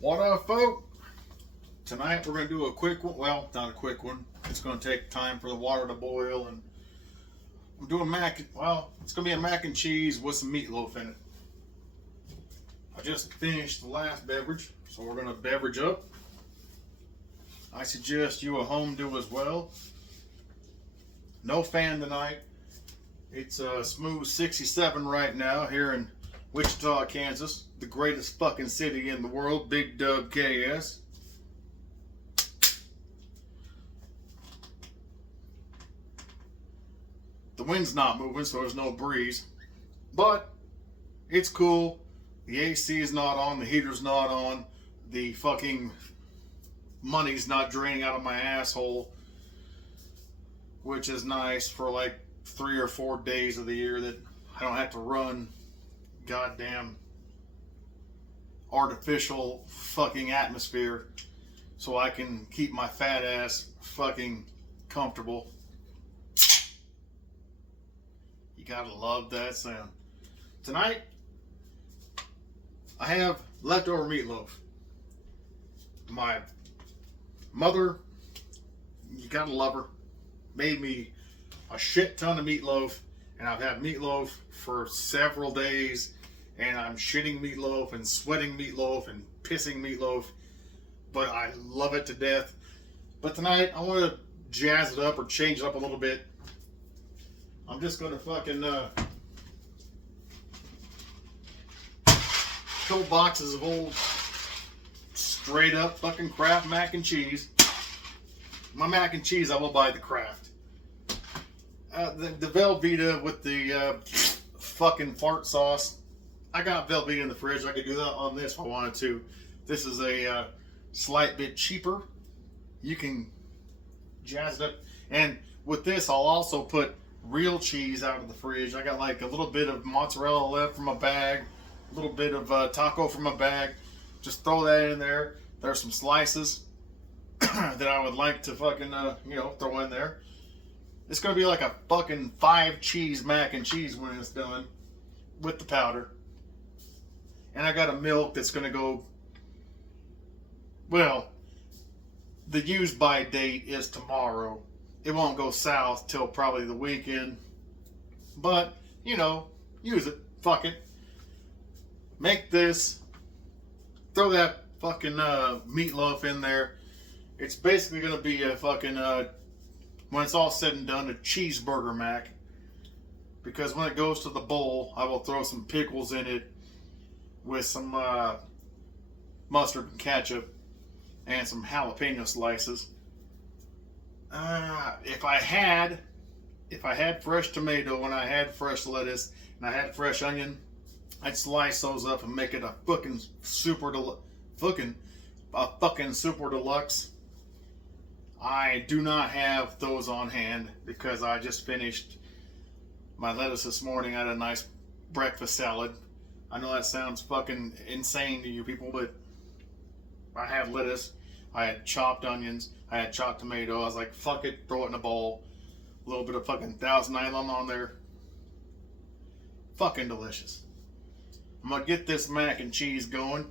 What up, folk? Tonight we're going to do a quick one. Well, not a quick one. It's going to take time for the water to boil, and I'm doing it's going to be a mac and cheese with some meatloaf in it. I just finished the last beverage, so we're going to beverage up. I suggest you at home do as well. No fan tonight. It's a smooth 67 right now here in Wichita, Kansas, the greatest fucking city in the world. Big Dub KS. The wind's not moving, so there's no breeze. But it's cool. The AC is not on, the heater's not on, the fucking money's not draining out of my asshole, which is nice for like 3 or 4 days of the year that I don't have to run goddamn artificial fucking atmosphere so I can keep my fat ass fucking comfortable. You gotta love that sound. Tonight, I have leftover meatloaf. My mother, you gotta love her, made me a shit ton of meatloaf, and I've had meatloaf for several days, and I'm shitting meatloaf and sweating meatloaf and pissing meatloaf, but I love it to death. But tonight, I want to jazz it up or change it up a little bit. I'm just going to fucking couple boxes of old straight up fucking Kraft mac and cheese. My mac and cheese, I will buy the Kraft. The Velveeta with the fucking fart sauce. I got Velveeta in the fridge. I could do that on this if I wanted to. This is a slight bit cheaper. You can jazz it up. And with this, I'll also put real cheese out of the fridge. I got like a little bit of mozzarella left from a bag, a little bit of taco from a bag. Just throw that in there. There's some slices that I would like to fucking, throw in there. It's going to be like a fucking 5 cheese mac and cheese when it's done with the powder. And I got a milk that's going to go, well, the use by date is tomorrow. It won't go south till probably the weekend. But, use it. Fuck it. Make this. Throw that fucking meatloaf in there. It's basically going to be a fucking, when it's all said and done, a cheeseburger mac. Because when it goes to the bowl, I will throw some pickles in it with some mustard and ketchup and some jalapeno slices. If I had fresh tomato and I had fresh lettuce and I had fresh onion, I'd slice those up and make it a fucking super deluxe. I do not have those on hand because I just finished my lettuce this morning. I had a nice breakfast salad. I know that sounds fucking insane to you people, but I had lettuce, I had chopped onions, I had chopped tomato. I was like, fuck it, throw it in a bowl. A little bit of fucking Thousand Island on there. Fucking delicious. I'm gonna get this mac and cheese going.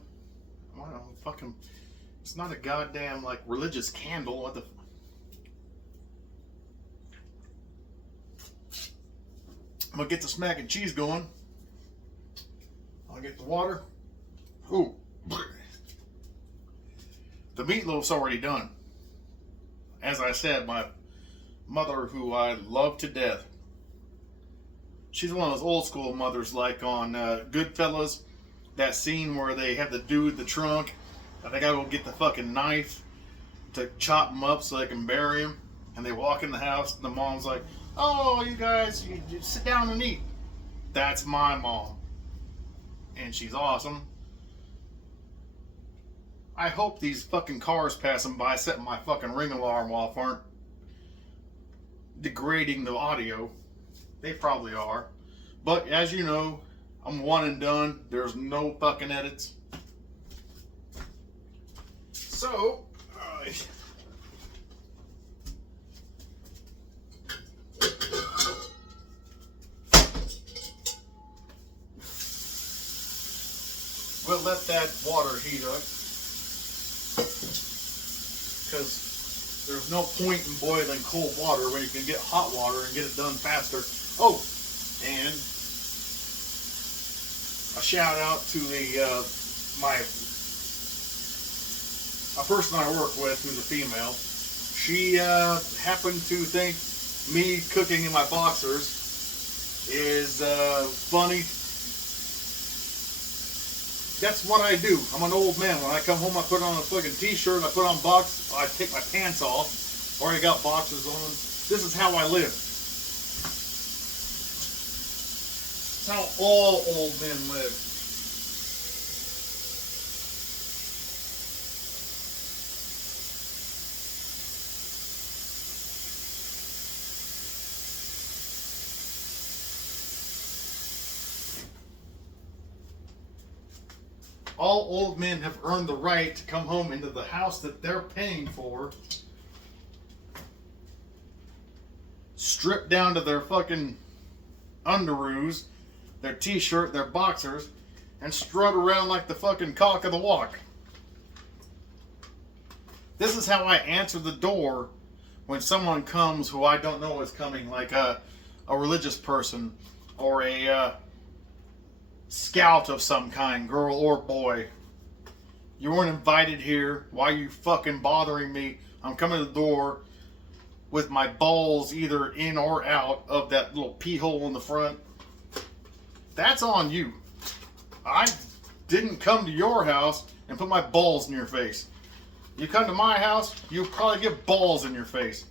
Wow, fucking, it's not a goddamn like religious candle. What the? I'm gonna get this mac and cheese going. I'll get the water. Ooh. The meatloaf's already done. As I said, my mother, who I love to death, she's one of those old school mothers, like on Goodfellas, that scene where they have the dude in the trunk, and they gotta go get the fucking knife to chop him up so they can bury him, and they walk in the house, and the mom's like, oh, you guys, you sit down and eat. That's my mom. And she's awesome. I hope these fucking cars passing by setting my fucking ring alarm off aren't degrading the audio. They probably are. But as you know, I'm one and done. There's no fucking edits. So, we'll let that water heat up. because there's no point in boiling cold water when you can get hot water and get it done faster. Oh, and a shout out to a person I work with who's a female. She happened to think me cooking in my boxers is funny. That's what I do. I'm an old man. When I come home, I put on a fucking t-shirt, I put on box, I take my pants off, or I got boxers on. This is how I live. It's how all old men live. All old men have earned the right to come home into the house that they're paying for, stripped down to their fucking underoos, their t-shirt, their boxers, and strut around like the fucking cock of the walk. This is how I answer the door when someone comes who I don't know is coming, like a religious person or a scout of some kind, girl or boy. You weren't invited here. Why are you fucking bothering me? I'm coming to the door with my balls either in or out of that little pee hole in the front. That's on you. I didn't come to your house and put my balls in your face. You come to my house, you'll probably get balls in your face.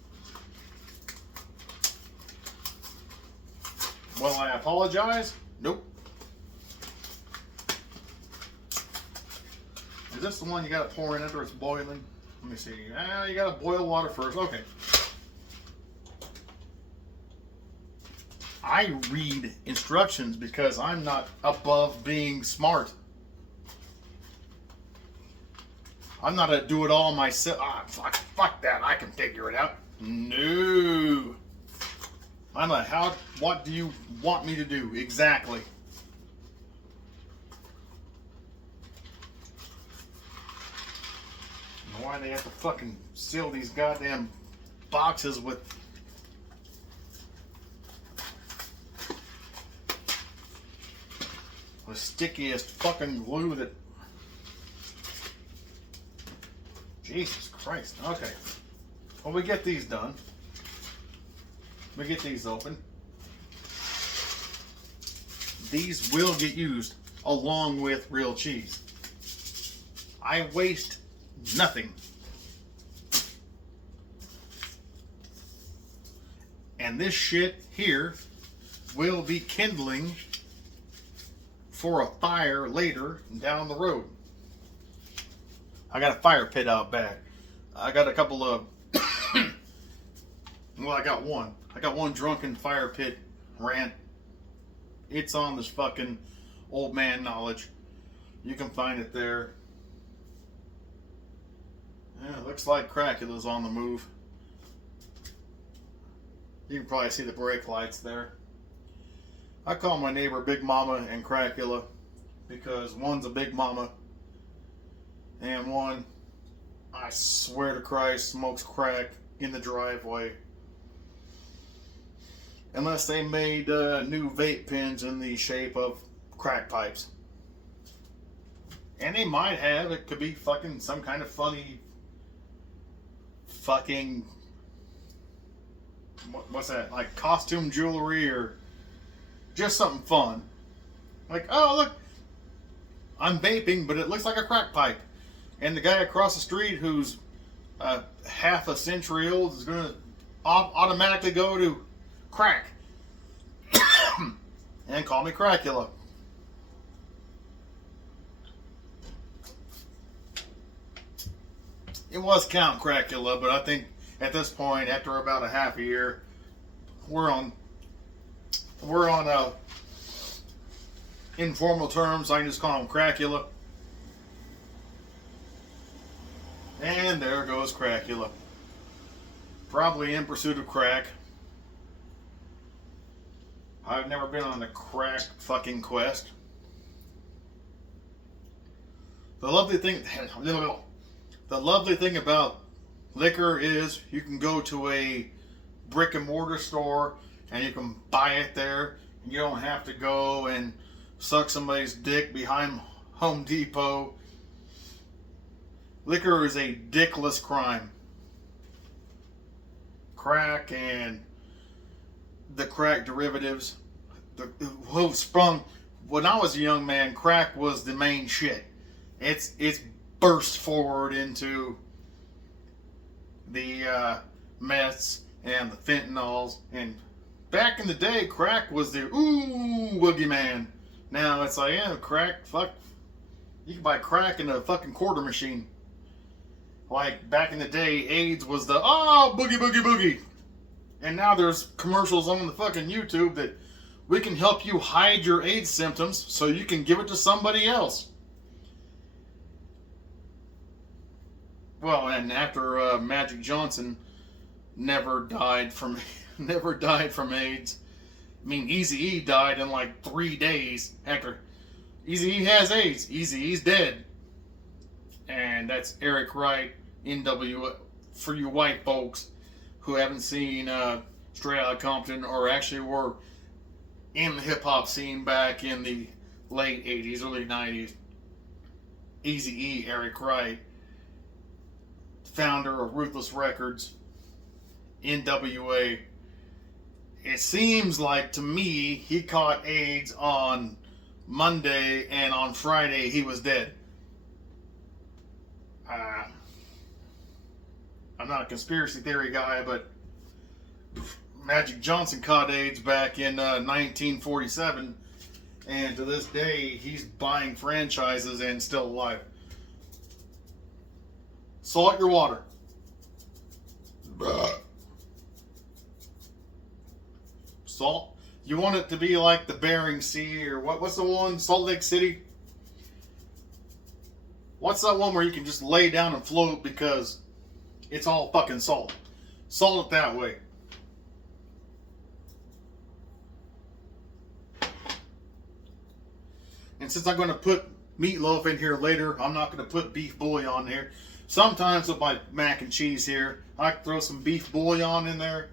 Will I apologize? Nope. Is this the one you gotta pour in after it's boiling? Let me see. You gotta boil water first. Okay. I read instructions because I'm not above being smart. I'm not a do-it-all myself. Fuck that. I can figure it out. No. I'm a what do you want me to do? Exactly. Why they have to fucking seal these goddamn boxes with the stickiest fucking glue that... Jesus Christ. Okay. Well, we get these done. We get these open. These will get used along with real cheese. I waste nothing. And this shit here will be kindling for a fire later down the road. I got a fire pit out back. I got a couple of well, I got one. I got one drunken fire pit rant. It's on this fucking old man knowledge. You can find it there. Yeah, it looks like Cracula's on the move. You can probably see the brake lights there. I call my neighbor Big Mama and Cracula because one's a big mama and one, I swear to Christ, smokes crack in the driveway. Unless they made new vape pens in the shape of crack pipes. And they might have. It could be fucking some kind of funny fucking, what's that, like costume jewelry or just something fun. Like, oh look, I'm vaping, but it looks like a crack pipe. And the guy across the street who's half a century old is going to automatically go to crack and call me Cracula. It was Count Cracula, but I think at this point, after about a half a year, we're on informal terms. I can just call him Cracula. And there goes Cracula. Probably in pursuit of crack. I've never been on a crack fucking quest. The lovely thing about Liquor is, you can go to a brick and mortar store and you can buy it there. You don't have to go and suck somebody's dick behind Home Depot. Liquor is a dickless crime. Crack and the crack derivatives, who sprung. When I was a young man, crack was the main shit. It's burst forward into the meths and the fentanyls, and back in the day, crack was the boogeyman. Now it's like, yeah, crack, fuck, you can buy crack in a fucking quarter machine. Like back in the day, AIDS was the boogie boogie boogie, and now there's commercials on the fucking YouTube that we can help you hide your AIDS symptoms so you can give it to somebody else. Well, and after Magic Johnson never died from AIDS. I mean, Eazy-E died in like 3 days after. Eazy-E has AIDS. Eazy-E's dead. And that's Eric Wright, NWA, for you white folks who haven't seen Straight Outta Compton or actually were in the hip-hop scene back in the late 80s, early 90s. Eazy-E, Eric Wright, founder of Ruthless Records, NWA. It seems like to me he caught AIDS on Monday and on Friday he was dead. I'm not a conspiracy theory guy, but Magic Johnson caught AIDS back in 1947, and to this day he's buying franchises and still alive. Salt your water. Salt. You want it to be like the Bering Sea, or what's the one? Salt Lake City? What's that one where you can just lay down and float because it's all fucking salt? Salt it that way. And since I'm going to put meatloaf in here later, I'm not going to put beef bouillon here. Sometimes with my mac and cheese here, I throw some beef bouillon in there.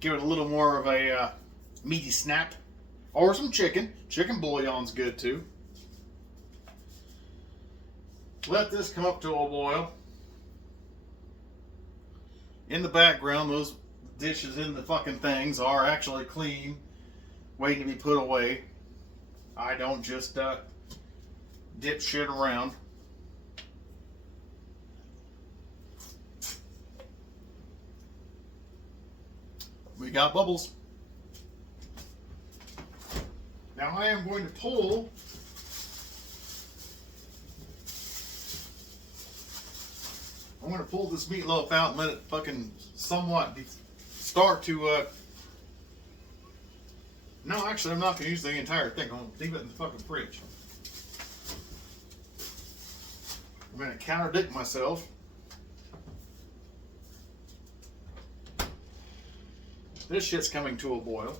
Give it a little more of a meaty snap. Or some chicken. Chicken bouillon's good too. Let this come up to a boil. In the background, those dishes in the fucking things are actually clean, waiting to be put away. I don't just dip shit around. We got bubbles. Now I am going to pull this meatloaf out and let it fucking somewhat start to no, actually I'm not going to use the entire thing. I'm going to leave it in the fucking fridge. I'm going to contradict myself. This shit's coming to a boil.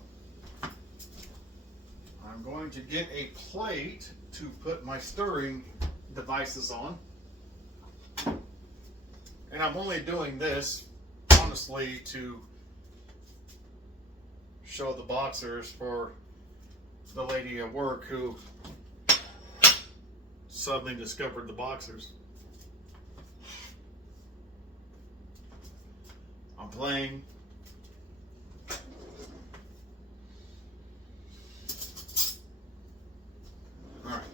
I'm going to get a plate to put my stirring devices on. And I'm only doing this, honestly, to show the boxers for the lady at work who suddenly discovered the boxers. I'm playing. Alright.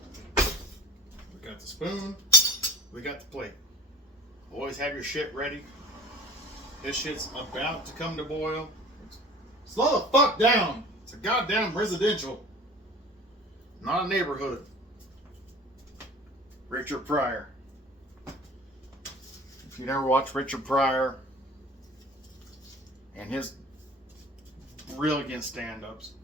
We got the spoon. We got the plate. Always have your shit ready. This shit's about to come to boil. Slow the fuck down. It's a goddamn residential, not a neighborhood. Richard Pryor. If you never watched Richard Pryor and his brilliant stand-ups,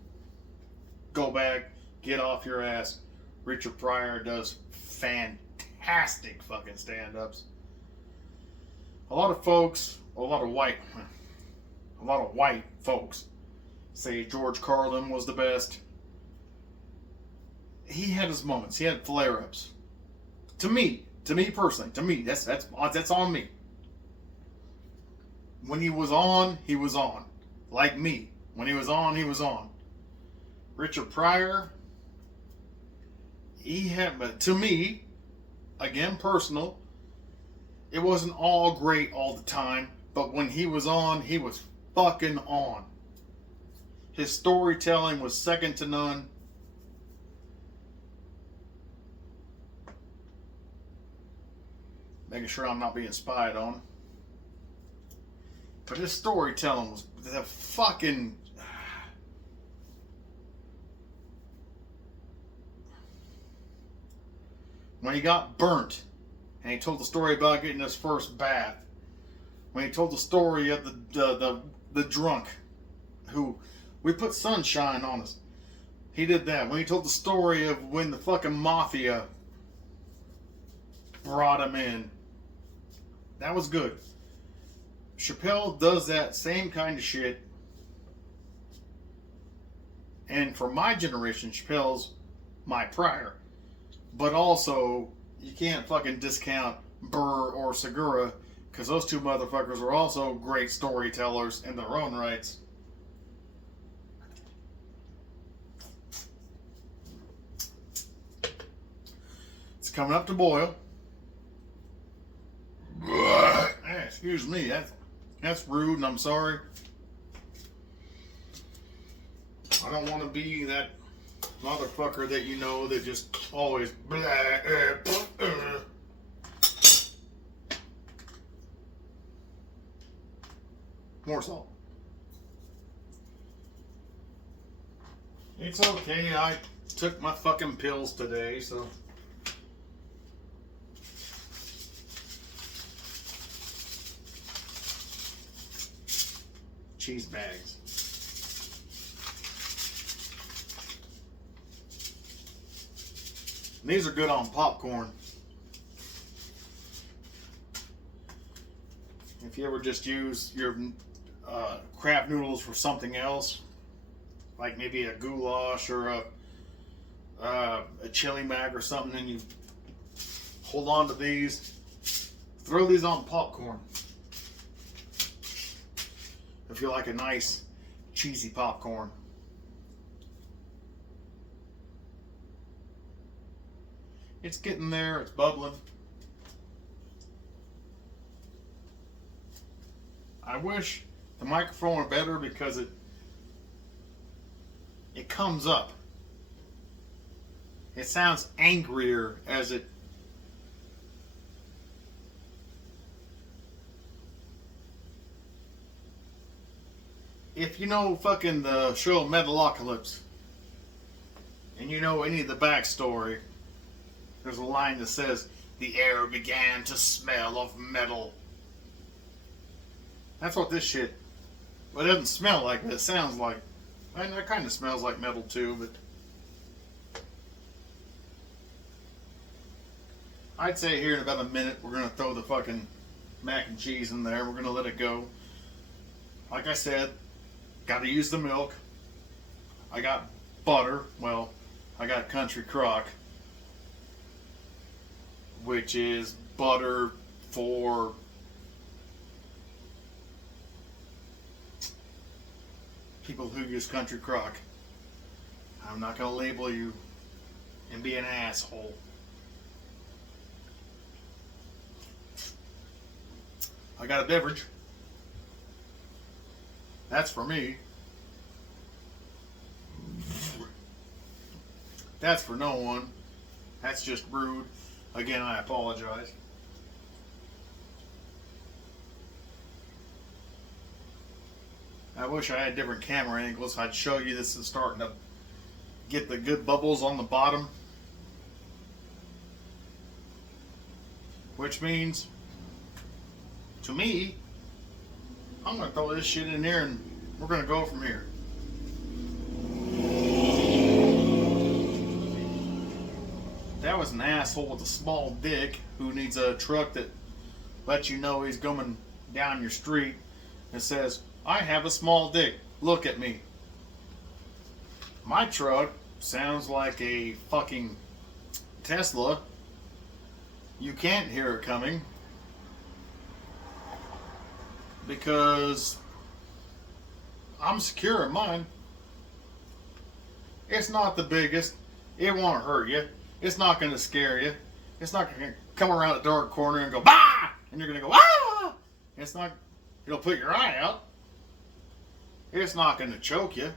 go back, get off your ass. Richard Pryor does fantastic fucking stand-ups. A lot of white folks say George Carlin was the best. He had his moments. He had flare-ups. To me personally, that's on me. when he was on, he was on. Like me. When he was on, he was on. Richard Pryor, he had, but to me, again, personal, it wasn't all great all the time, but when he was on, he was fucking on. His storytelling was second to none. Making sure I'm not being spied on. But his storytelling was the fucking... When he got burnt, and he told the story about getting his first bath. When he told the story of the drunk who, we put sunshine on us. He did that. When he told the story of when the fucking mafia brought him in. That was good. Chappelle does that same kind of shit. And for my generation, Chappelle's my Pryor. But also, you can't fucking discount Burr or Segura, because those two motherfuckers were also great storytellers in their own rights. It's coming up to boil. Excuse me, that's rude, and I'm sorry. I don't want to be that motherfucker that you know that just always more salt. It's okay, I took my fucking pills today, so cheese bags. And these are good on popcorn. If you ever just use your Kraft noodles for something else, like maybe a goulash or a chili mac or something, and you hold on to these, throw these on popcorn. If you like a nice cheesy popcorn. It's getting there, it's bubbling. I wish the microphone were better because it comes up. It sounds angrier as it if you know fucking the show Metalocalypse and you know any of the backstory, there's a line that says, "The air began to smell of metal." That's what this shit, well, it doesn't smell like it, it sounds like. And it kind of smells like metal too, but I'd say here in about a minute we're going to throw the fucking mac and cheese in there. We're going to let it go. Like I said, got to use the milk. I got butter. Well, I got Country Crock, which is butter for people who use Country Crock. I'm not going to label you and be an asshole. I got a beverage. That's for me. That's for no one. That's just rude. Again, I apologize. I wish I had different camera angles. I'd show you this is starting to get the good bubbles on the bottom. Which means, to me, I'm going to throw this shit in there and we're going to go from here. That was an asshole with a small dick who needs a truck that lets you know he's going down your street and says, "I have a small dick. Look at me." My truck sounds like a fucking Tesla. You can't hear it coming. because I'm secure in mine. It's not the biggest. It won't hurt you. It's not going to scare you. It's not going to come around a dark corner and go, bah! And you're going to go, ah! It's not, it'll put your eye out. It's not going to choke you.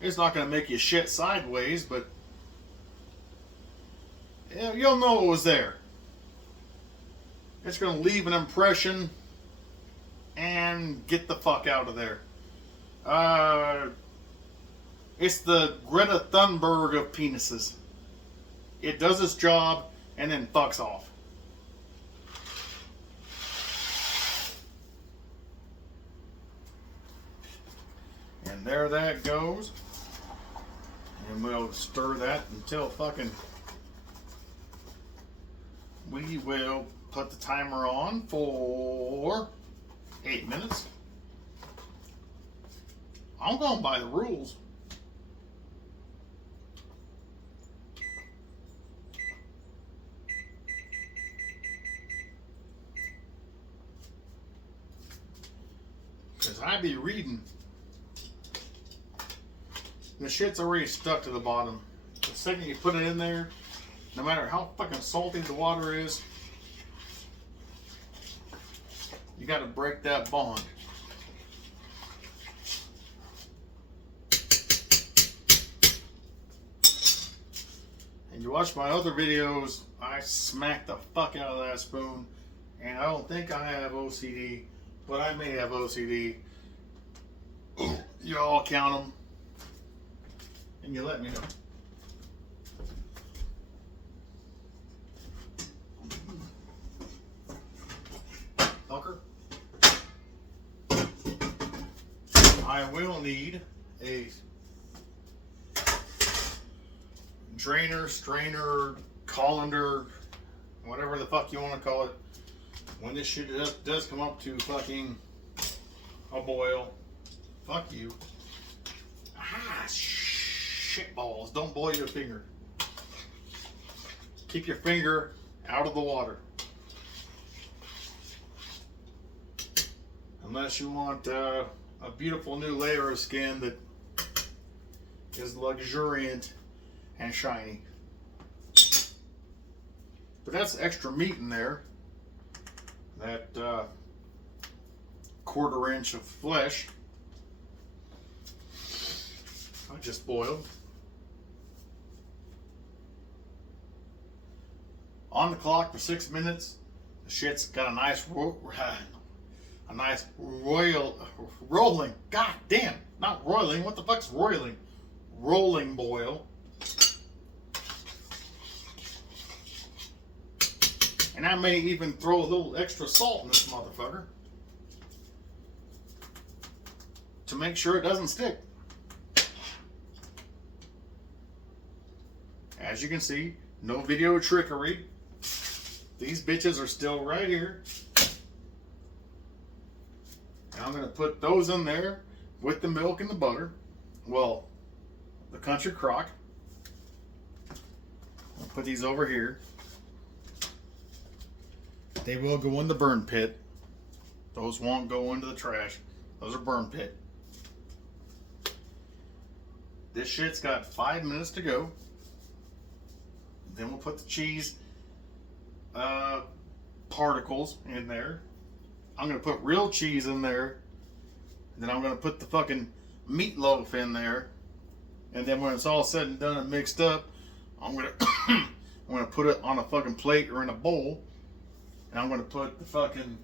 It's not going to make you shit sideways, but you'll know it was there. It's going to leave an impression and get the fuck out of there. It's the Greta Thunberg of penises. It does its job and then fucks off. And there that goes. And we'll stir that until fucking... We will put the timer on for 8 minutes. I'm going by the rules. Because I be reading. The shit's already stuck to the bottom. The second you put it in there, no matter how fucking salty the water is, you gotta break that bond. And you watch my other videos, I smack the fuck out of that spoon. And I don't think I have OCD, but I may have OCD. You all count them. And you let me know. Fucker. I will need a drainer, strainer, colander, whatever the fuck you want to call it. When this shit does come up to fucking a boil, fuck you. Ah, shit balls. Don't boil your finger. Keep your finger out of the water. Unless you want a beautiful new layer of skin that is luxuriant and shiny. But that's extra meat in there. That 1/4 inch of flesh I just boiled. On the clock for 6 minutes. The shit's got a nice rolling. God damn, not roiling. What the fuck's roiling? Rolling boil. And I may even throw a little extra salt in this motherfucker to make sure it doesn't stick. As you can see, no video trickery. These bitches are still right here. And I'm going to put those in there with the milk and the butter. Well, the country crock. I'll put these over here. They will go in the burn pit. Those won't go into the trash. Those are burn pit. This shit's got 5 minutes to go. Then we'll put the cheese particles in there. I'm going to put real cheese in there. And then I'm going to put the fucking meatloaf in there. And then when it's all said and done and mixed up, I'm going to put it on a fucking plate or in a bowl. And I'm going to put the fucking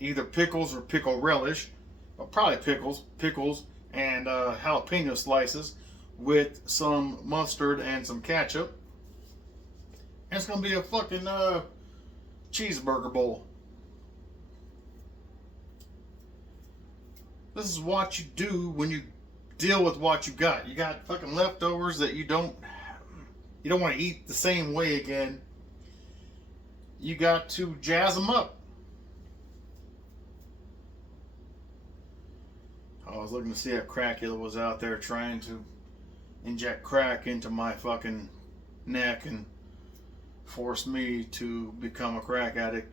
either pickles or pickle relish, but probably pickles and jalapeno slices with some mustard and some ketchup. And it's going to be a fucking cheeseburger bowl. This is what you do when you deal with what you got. You got fucking leftovers that you don't want to eat the same way again. You got to jazz them up. I was looking to see if Crackula was out there trying to inject crack into my fucking neck and force me to become a crack addict.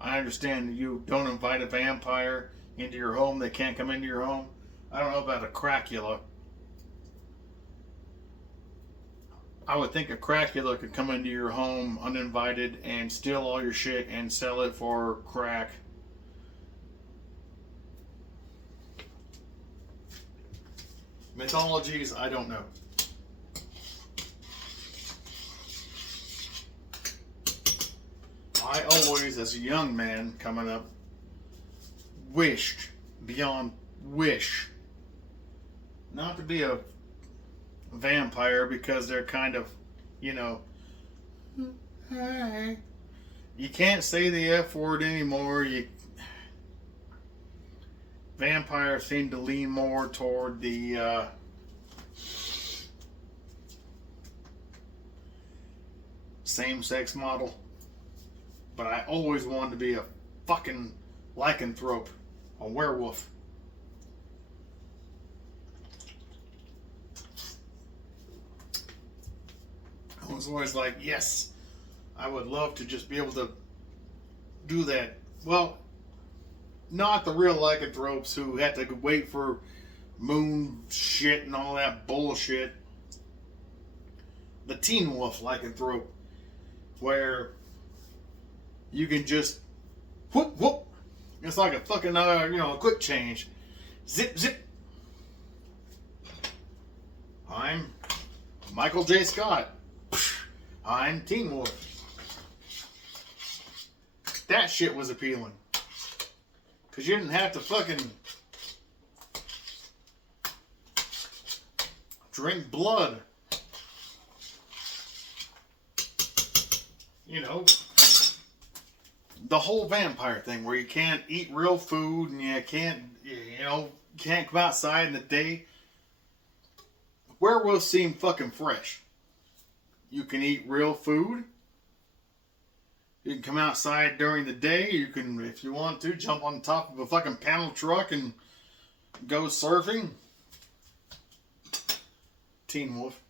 I understand that you don't invite a vampire into your home. They can't come into your home. I don't know about a Cracula. I would think a Cracula could come into your home uninvited and steal all your shit and sell it for crack. Mythologies, I don't know. I always, as a young man coming up, wished, beyond wish, not to be a vampire because they're kind of, you know, hey. You can't say the F word anymore. Vampires seem to lean more toward the same-sex model. But I always wanted to be a fucking lycanthrope, a werewolf. I was always like, yes, I would love to just be able to do that. Well, not the real lycanthropes who had to wait for moon shit and all that bullshit. The Teen Wolf lycanthrope, where you can just whoop whoop. It's like a fucking a quick change. Zip zip. I'm Michael J. Scott. I'm Teen Wolf. That shit was appealing. Because you didn't have to fucking drink blood. You know, the whole vampire thing where you can't eat real food and you can't come outside in the day. Werewolves seem fucking fresh. You can eat real food. You can come outside during the day. You can, if you want to, jump on top of a fucking panel truck and go surfing. Teen Wolf.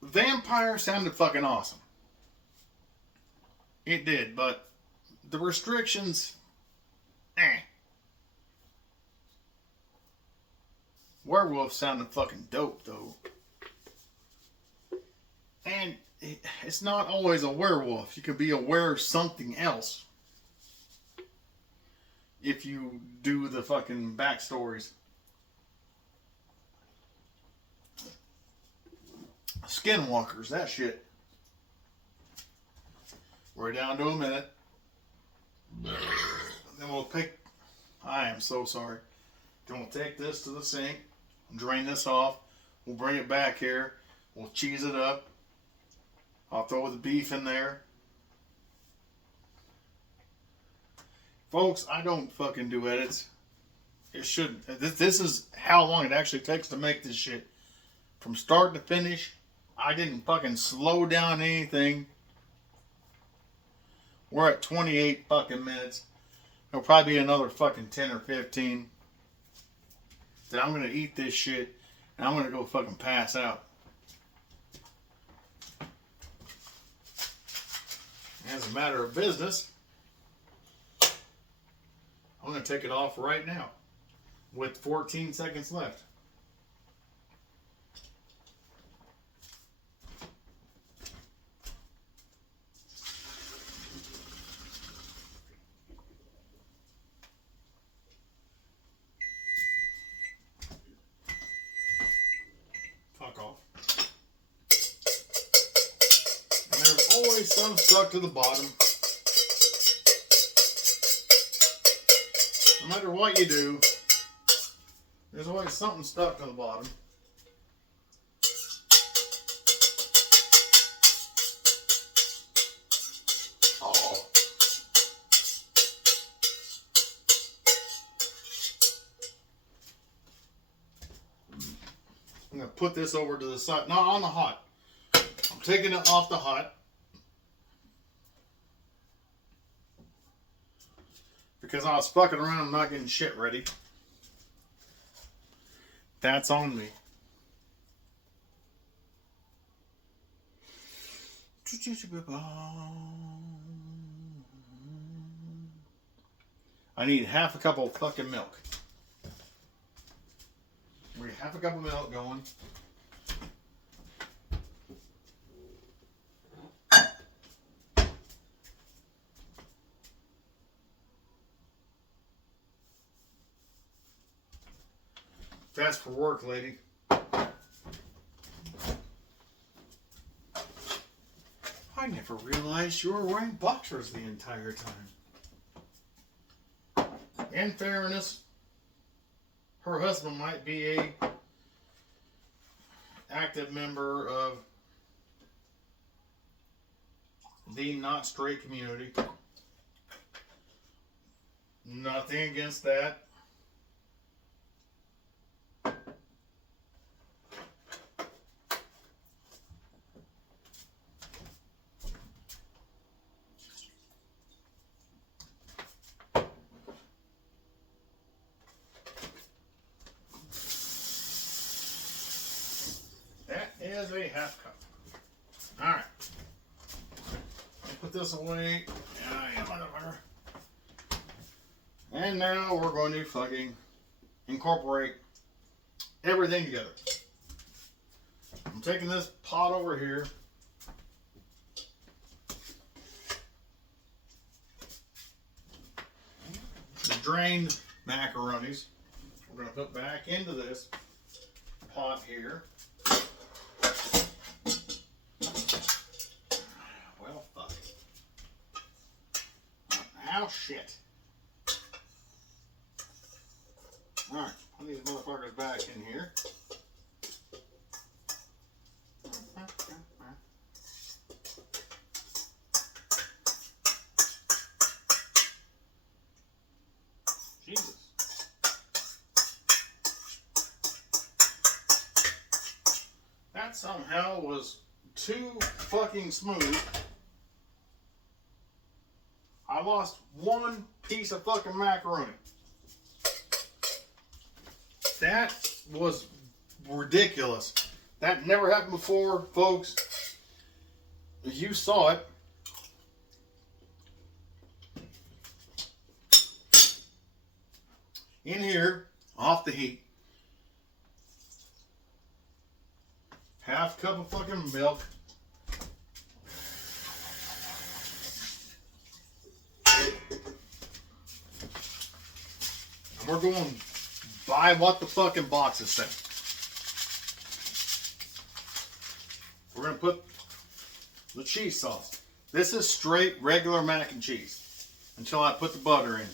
Vampire sounded fucking awesome. It did, but the restrictions, Werewolf sounded fucking dope, though. And it's not always a werewolf. You could be aware of something else. If you do the fucking backstories. Skinwalkers, that shit. We're down to a minute. Then we'll pick. I am so sorry. Then we'll take this to the sink, drain this off. We'll bring it back here. We'll cheese it up. I'll throw the beef in there. Folks, I don't fucking do edits. It shouldn't. This is how long it actually takes to make this shit. From start to finish. I didn't fucking slow down anything. We're at 28 fucking minutes. It'll probably be another fucking 10 or 15. Then I'm going to eat this shit and I'm going to go fucking pass out. As a matter of business, I'm going to take it off right now with 14 seconds left. Always some stuck to the bottom. No matter what you do, there's always something stuck to the bottom. Oh. I'm going to put this over to the side. Not on the hot. I'm taking it off the hot. Because I was fucking around not getting shit ready. That's on me. I need half a cup of fucking milk. We have half a cup of milk going. Fast for work, lady. I never realized you were wearing boxers the entire time. In fairness, her husband might be a active member of the not straight community. Nothing against that. Is a half cup. Alright. Put this away. Yeah, motherfucker. And now we're going to fucking incorporate everything together. I'm taking this pot over here. The drained macaronis. We're going to put back into this pot here. Oh shit. Alright, put these motherfuckers back in here. Jesus. That somehow was too fucking smooth. I lost one piece of fucking macaroni. That was ridiculous. That never happened before, folks. You saw it. In here, off the heat. Half cup of fucking milk. We're going by what the fucking boxes say. We're going to put the cheese sauce. This is straight regular mac and cheese until I put the butter in.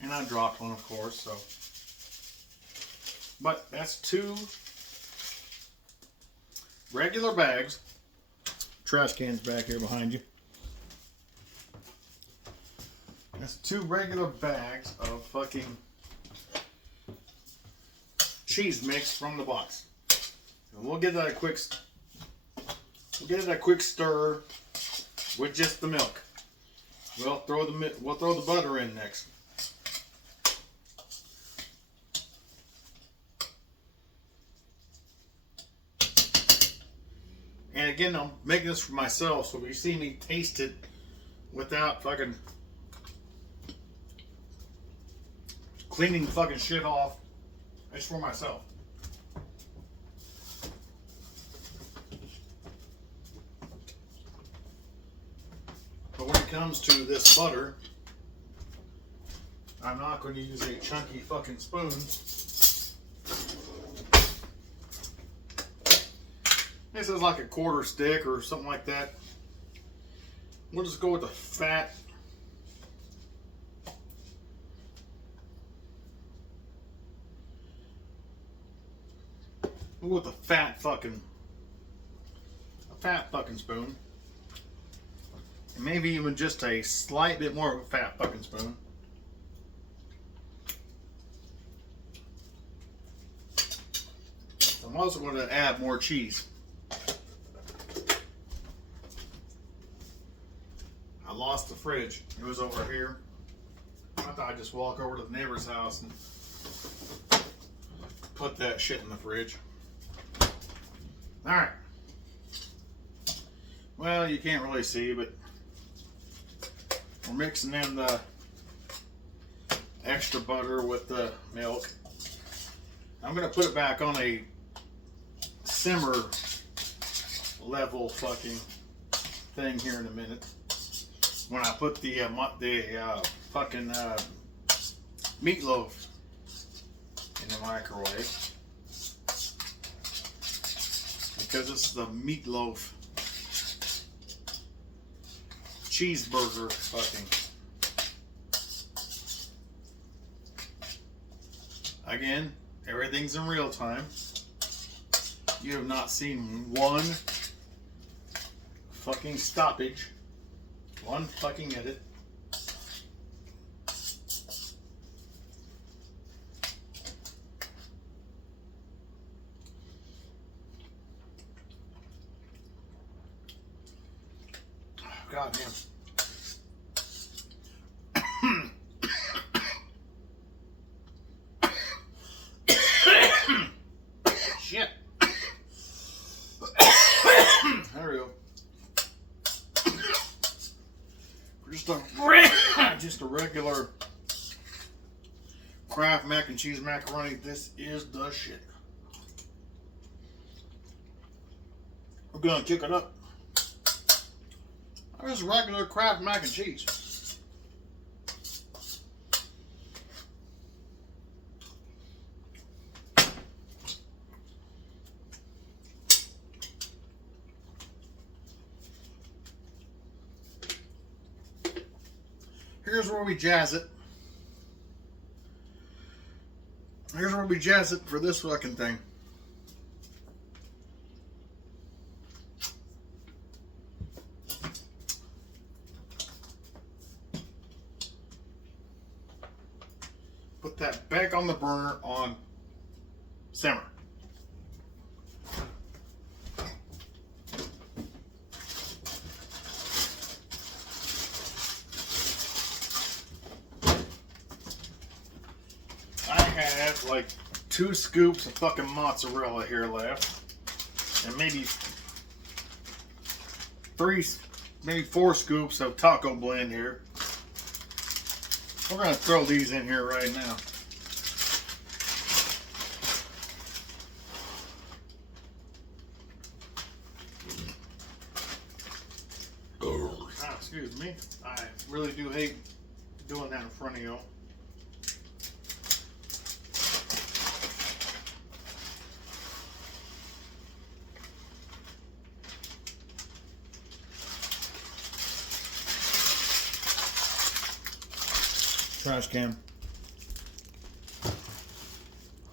And I dropped one, of course, so. But that's 2 regular bags. Trash cans back here behind you. That's 2 regular bags of fucking cheese mix from the box. And we'll give that a quick stir with just the milk. We'll throw the butter in next. And again, I'm making this for myself, so if you see me taste it without fucking cleaning fucking shit off, it's for myself. But when it comes to this butter, I'm not going to use a chunky fucking spoon. This is like a 1/4 stick or something like that. We'll just go with the fat. We'll go with the fat fucking spoon. And maybe even just a slight bit more of a fat fucking spoon. I'm also going to add more cheese. I lost the fridge. It was over here. I thought I'd just walk over to the neighbor's house and put that shit in the fridge. Alright. Well, you can't really see, but we're mixing in the extra butter with the milk. I'm going to put it back on a simmer level fucking thing here in a minute. When I put the fucking meatloaf in the microwave, because it's the meatloaf cheeseburger fucking. Again, everything's in real time. You have not seen one fucking stoppage, one fucking edit. God damn. Shit. There we go. Just a regular Kraft mac and cheese macaroni. This is the shit. We're gonna kick it up. Just regular Kraft mac and cheese. Here's where we jazz it. Here's where we jazz it for this fucking thing. Put that back on the burner on simmer. I have like 2 scoops of fucking mozzarella here left, and maybe 4 scoops of taco blend here. We're going to throw these in here right now. Excuse me. I really do hate doing that in front of you. Trash can.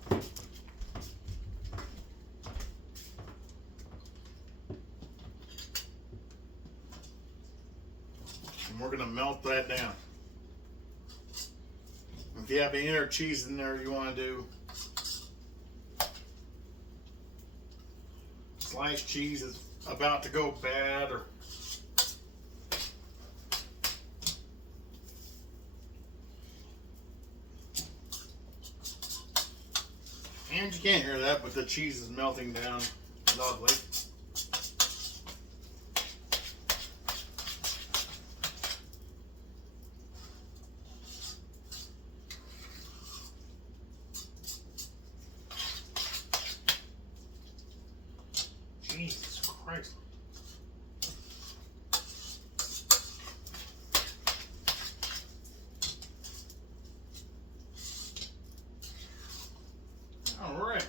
And we're going to melt that down. If you have any other cheese in there you want to do, sliced cheese is about to go bad, or and you can't hear that, but the cheese is melting down. Lovely. Jesus Christ. All right.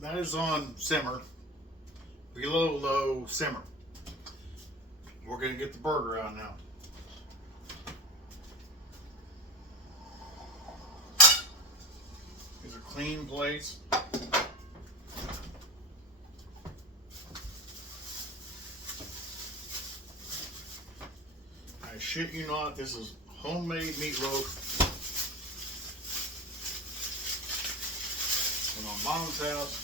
That is on simmer, below low simmer. We're going to get the burger out now. These are clean plates. I shit you not, this is homemade meatloaf from my mom's house.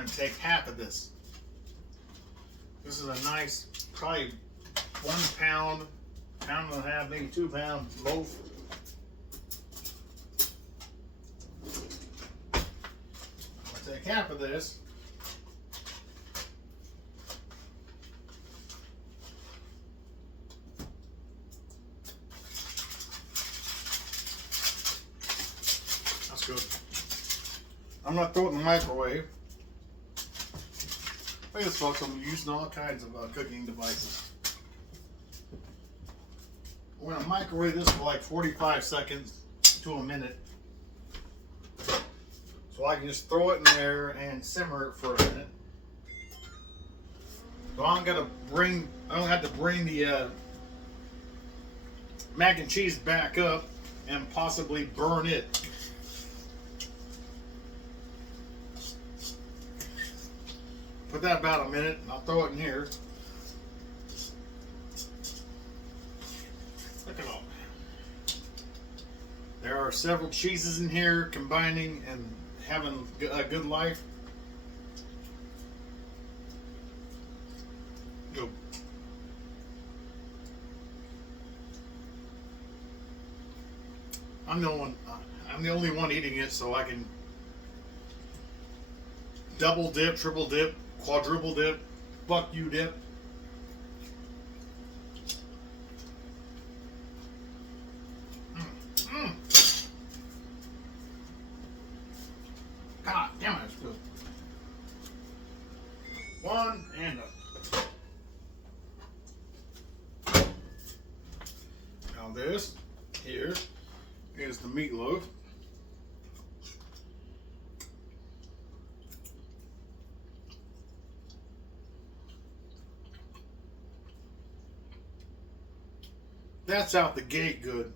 going to take half of this. This is a nice, probably 1 pound, pound and a half, maybe 2 pound loaf. I'm going to take half of this. That's good. I'm going to throw it in the microwave. Look at this, folks. I'm using all kinds of cooking devices. I'm going to microwave this for like 45 seconds to a minute. So I can just throw it in there and simmer it for a minute. So I don't have to bring the mac and cheese back up and possibly burn it. Put that about a minute and I'll throw it in here. Look at all. There are several cheeses in here combining and having a good life. Go. I'm the only one eating it, so I can double dip, triple dip, quadruple dip, fuck you dip. God damn it, it's good. One and a. Now this here is the meatloaf. That's out the gate good.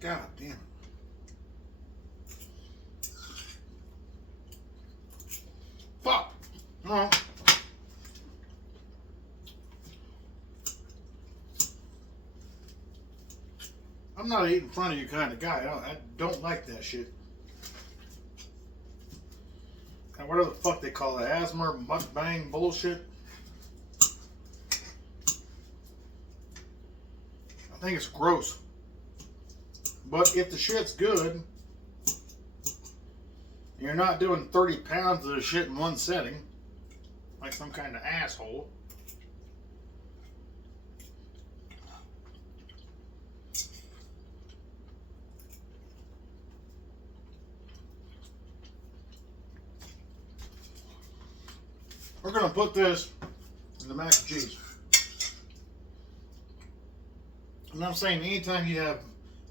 God damn it. Fuck. No. I'm not eating in front of you kind of guy. I don't like that shit. Whatever the fuck they call it, asthma or mukbang bullshit. I think it's gross. But if the shit's good, you're not doing 30 pounds of the shit in one setting, like some kind of asshole. We're going to put this in the mac and cheese. And I'm saying anytime you have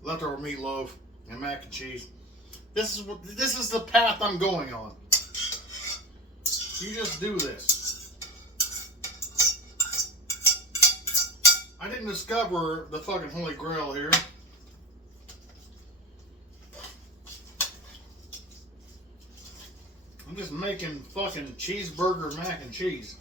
leftover meatloaf and mac and cheese, this is the path I'm going on. You just do this. I didn't discover the fucking holy grail here. I'm just making fucking cheeseburger mac and cheese.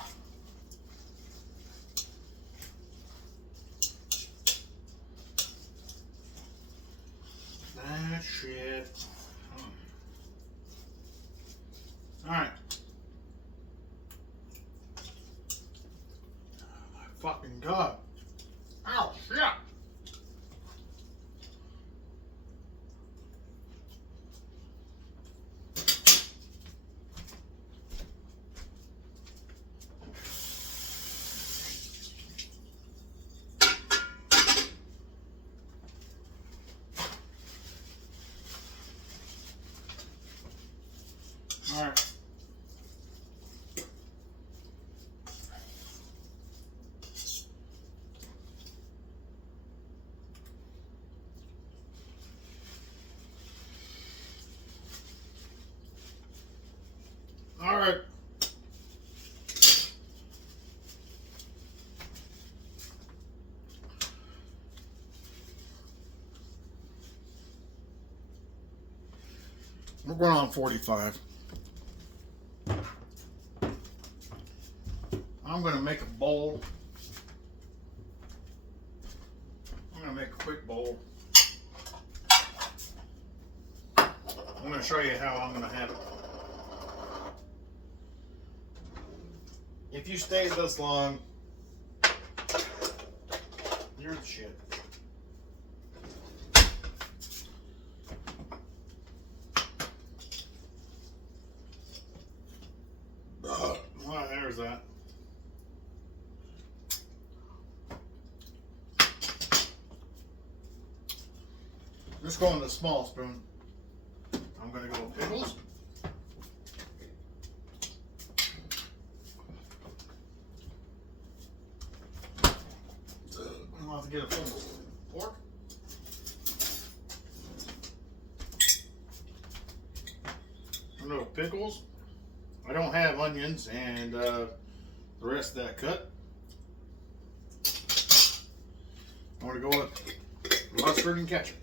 That shit. Alright. My fucking God. Ow, shit. All right. All right. We're going on 45. I'm going to make a bowl. I'm going to make a quick bowl. I'm going to show you how I'm going to have it. If you stay this long, you're the shit. Well, there's that. Just going with a small spoon. I'm going to go with pickles. I'll have to get a full pork. I'm going to go with pickles. I don't have onions and the rest of that cut. I'm going to go with mustard and ketchup.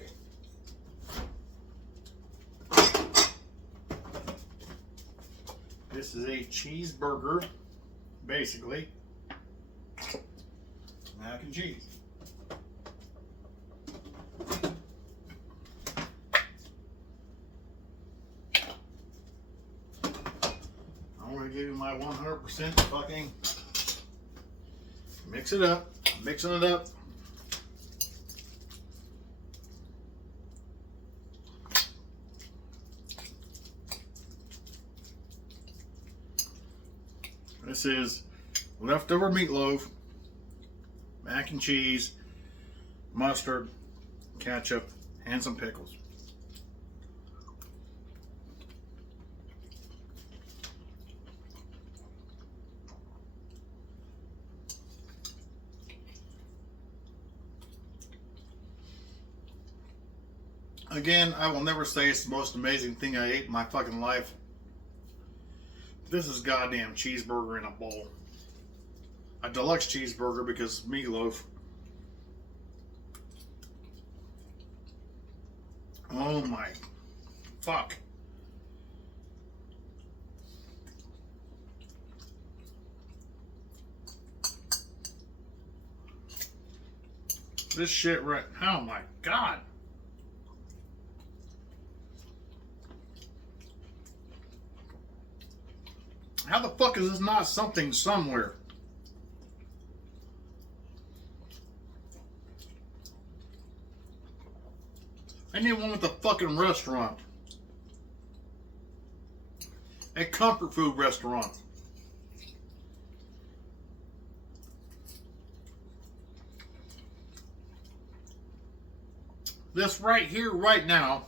This is a cheeseburger, basically. Mac and cheese. I'm going to give you my 100% fucking mix it up. I'm mixing it up. This is leftover meatloaf, mac and cheese, mustard, ketchup, and some pickles. Again, I will never say it's the most amazing thing I ate in my fucking life. This is goddamn cheeseburger in a bowl. A deluxe cheeseburger because meatloaf. Oh my fuck. This shit right. Oh my god. How the fuck is this not something somewhere? I need one with a fucking restaurant. A comfort food restaurant. This right here, right now,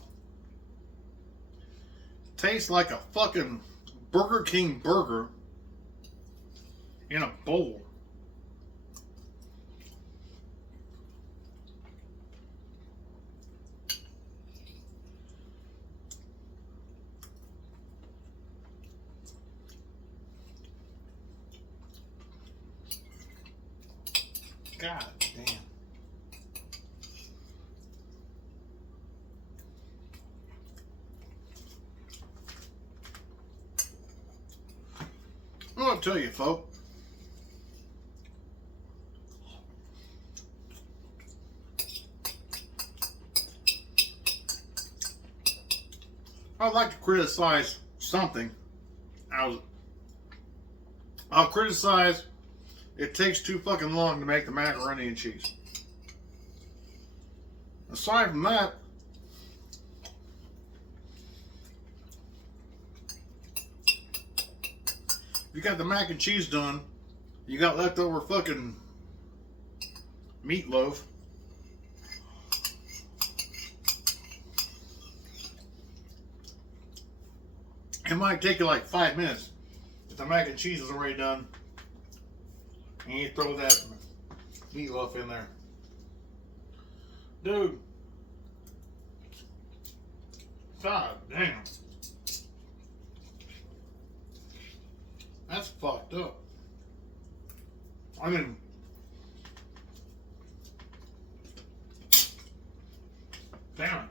tastes like a fucking Burger King burger in a bowl. God damn. I'll tell you, folks. I'd like to criticize something. I'll criticize it takes too fucking long to make the macaroni and cheese. Aside from that, you got the mac and cheese done. You got leftover fucking meatloaf. It might take you like 5 minutes if the mac and cheese is already done. And you throw that meatloaf in there. Dude. God damn. That's fucked up. I mean, damn it.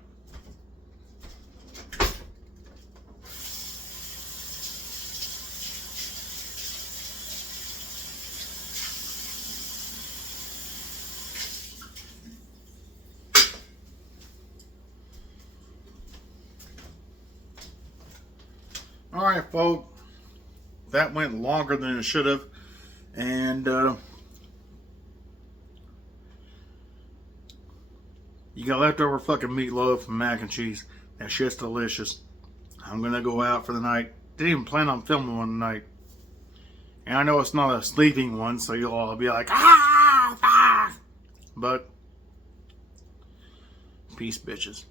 Alright, folks. That went longer than it should have. And you got leftover fucking meatloaf and mac and cheese. That shit's delicious. I'm gonna go out for the night. Didn't even plan on filming one tonight. And I know it's not a sleeping one, so you'll all be like, ah! But, peace, bitches.